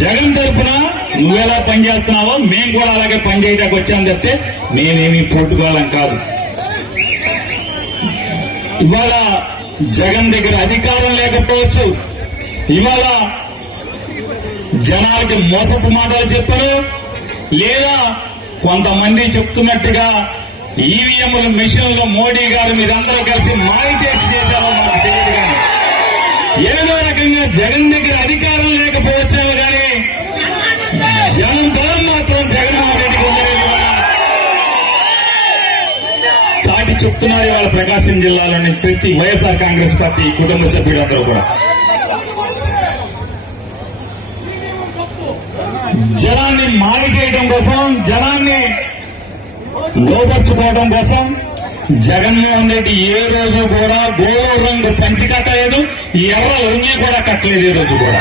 జగన్ తరఫున నువ్వెలా పనిచేస్తున్నావో మేము కూడా అలాగే పనిచేయడానికి వచ్చామని చెప్తే మేమేమి పోటుకోవాలం కాదు. ఇవాళ జగన్ దగ్గర అధికారం లేకపోవచ్చు, ఇవాళ జనాలకి మోసపు మాటలు చెప్పరు, లేదా కొంతమంది చెప్తున్నట్టుగా ఈవీఎంల మిషన్లు మోడీ గారు మీరందరూ కలిసి మాయ చేశారో మాకు తెలియదు. కానీ ఏదో రకంగా జగన్ దగ్గర అధికారం లేకపోవచ్చాము కానీ జనం బలం మాత్రం జగన్మోహన్ రెడ్డికి ఉందని చాటి చెప్తున్నారు. ఇవాళ ప్రకాశం జిల్లాలోని ప్రతి వైఎస్ఆర్ కాంగ్రెస్ పార్టీ కుటుంబ సభ్యులందరూ కూడా జనాన్ని మాయ చేయడం కోసం, జనాన్ని లోపర్చుకోవడం కోసం జగన్మోహన్ రెడ్డి ఏ రోజు కూడా గోరు రంగు పంచి కట్టలేదు, ఎర్ర లుంగి కూడా కట్టలేదు ఈ రోజు కూడా.